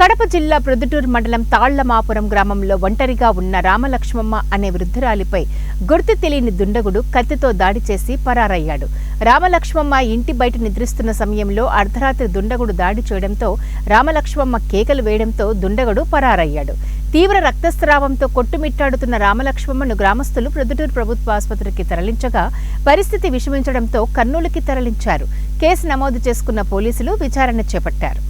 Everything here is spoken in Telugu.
కడప జిల్లా ప్రొద్దుటూరు మండలం తాళ్లమాపురం గ్రామంలో ఒంటరిగా ఉన్న రామలక్ష్మమ్మ అనే వృద్ధురాలిపై గుర్తు తెలియని దుండగుడు కత్తితో దాడి చేసి పరారయ్యాడు. రామలక్ష్మమ్మ ఇంటి బయట నిద్రిస్తున్న సమయంలో అర్ధరాత్రి దుండగుడు దాడి చేయడంతో రామలక్ష్మమ్మ కేకలు వేయడంతో దుండగుడు పరారయ్యాడు. తీవ్ర రక్తస్రావంతో కొట్టుమిట్టాడుతున్న రామలక్ష్మమ్మను గ్రామస్తులు ప్రొద్దుటూరు ప్రభుత్వ ఆసుపత్రికి తరలించగా పరిస్థితి విషమించడంతో కర్నూలుకి తరలించారు. కేసు నమోదు చేసుకున్న పోలీసులు విచారణ చేపట్టారు.